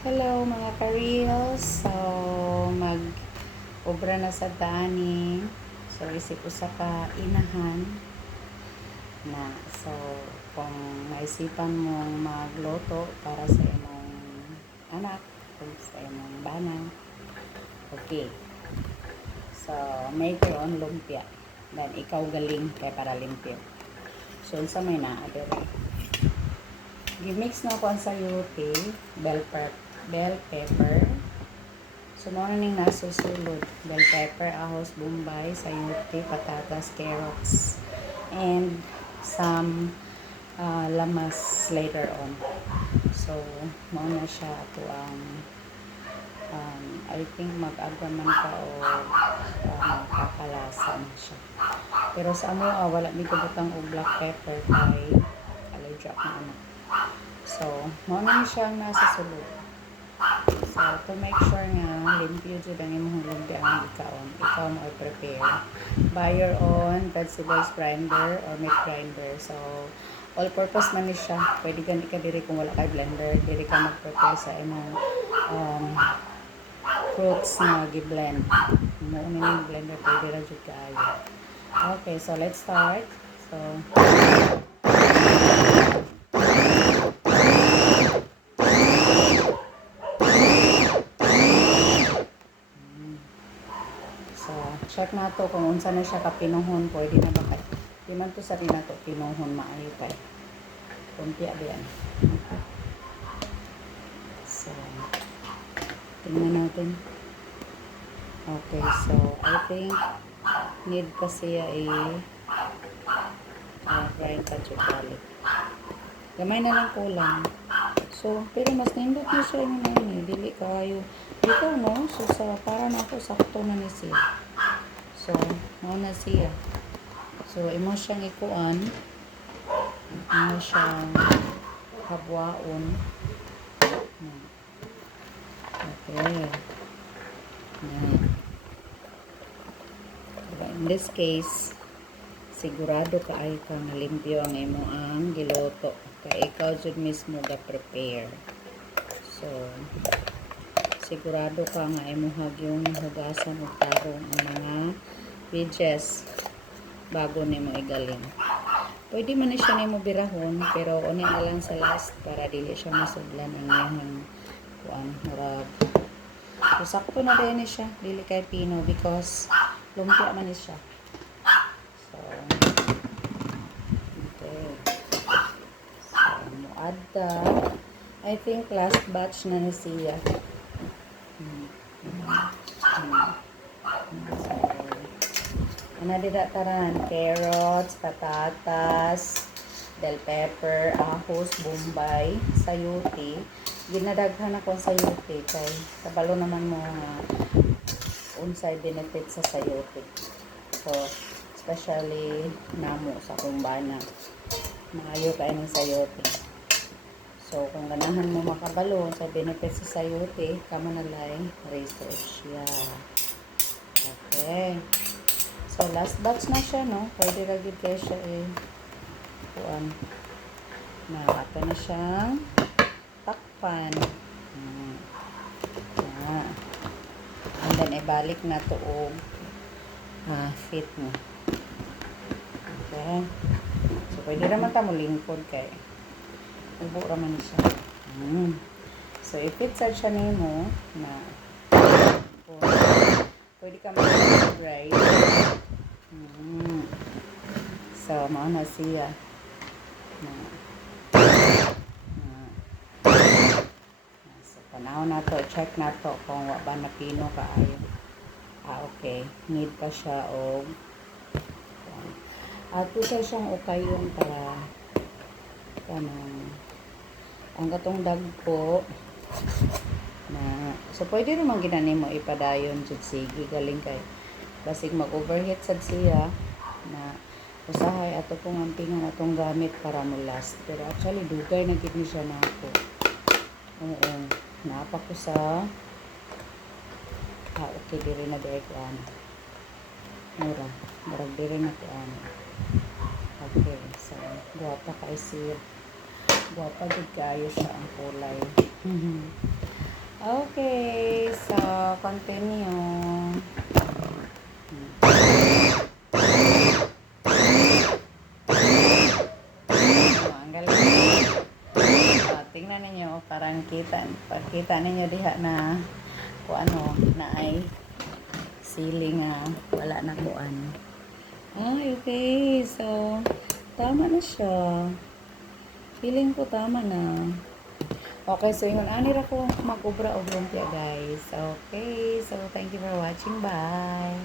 Hello mga ka-reels. So, mag obra na sa dani. So, isip usa ka inahan na. So, kung maisipan mong magloto para sa imong anak, o sa imong bana, okay. So, make your lumpia. Then, ikaw galing kay para limpyo. So, sa may naa, dire. Gimix na ko ang sayote, bell pepper, bell pepper. So, mo na ning nasusulod. Bell pepper, ahos, bombay, sayote, patatas, carrots, and some uh, lamas later on. So, mo na siya ato ang um, I think mag-agaman ka o uh, magkakalasan siya. Pero sa amo, ah, wala mi butang og black pepper kay allergic na anak. So, mo na siya nasa sulod. So, to make sure nga limpyo jud ang imong lumpia ang ikaon, ikaw mo i-prepare. Buy your own vegetables grinder or meat grinder. So, all purpose man siya. Pwede gani ka diri kung wala kay blender, diri ka mag-prepare sa imong um, fruits na gi-blend. Mo ni blender pwede ra jud kaayo. Okay, so let's start. So, So, check na to kung unsa na siya kapinuhon, pwede na ba kay. Di man to sa rin na to pinuhon maayo kay. Kunti yan. So, tingnan natin. Okay, so I think need pa siya i uh, grind pa siya garlic. Gamay na lang kulang. So, pero mas nindot na siya yung nani. Dili kayo. Dito, no? So, sa, para na ako, sakto na ni siya. So, mo na siya. So, imo siyang ikuan. Imo siyang habwaon. Okay. Yan. In this case, sigurado ka ay ka limpyo ang imo ang giloto. Kay ikaw jud mismo ga prepare. So, sigurado ka nga imuhag yung hugasan ug tarong ang mga veggies bago nimo igaling. Pwede man siya nimo birahon pero uni na lang sa last para dili siya masudlan ang iyang kuan murag sakto na din siya. Dili kay pino because lumpia man siya. So, okay. So, muadda. I think last batch na ni siya. Ano dida taran? Carrots, patatas, bell pepper, ahos, bombay, sayote. Ginadaghan ako sa sayote kay kabalo naman mo nga unsay benefit sa sayote. So, especially namo sa kumbana. Maayo kayo ng sayote. So, kung ganahan mo makabalo sa benefit sa sayote, kamo na lang research. Yeah. Okay. So, last batch na siya, no? Pwede ragid kayo siya eh. Kuan. Na, ato na siyang takpan. Hmm. Ah. And then, ibalik na to og ah, fit mo. Okay. So, pwede naman ta mo lingkod kay ubo raman siya. Hmm. So, i-fit sad siya nimo na kung pwede ka mag-right. Hmm. So, mao na siya. Na, na, So, panahon na to, check na to kung wa ba napino kaayo. Ah, okay. Need pa siya og ato siya siyang ukayon para kanang ang katong dagko na so pwede naman ginani mo ipadayon jud sige galing kay basig mag overheat sad siya na usahay ato pong ampingan atong gamit para mo last. Pero actually dugay na gid ni siya nako oo napa ko sa ah okay diri na diri ko ano. Mura murag diri na ko ano. Okay so guwapa kay sir guwapa gud kayo siya ang kulay Okay, so continue. Oh, tingnan ninyo, parang kita, pagkita ninyo diha na kung ano, na ay ceiling nga, wala na kuan. Ay, okay. So, tama na siya. Feeling ko tama na. Okay, so yun, ani ra ko mag-ubra og lumpia, guys. Okay, so thank you for watching. Bye.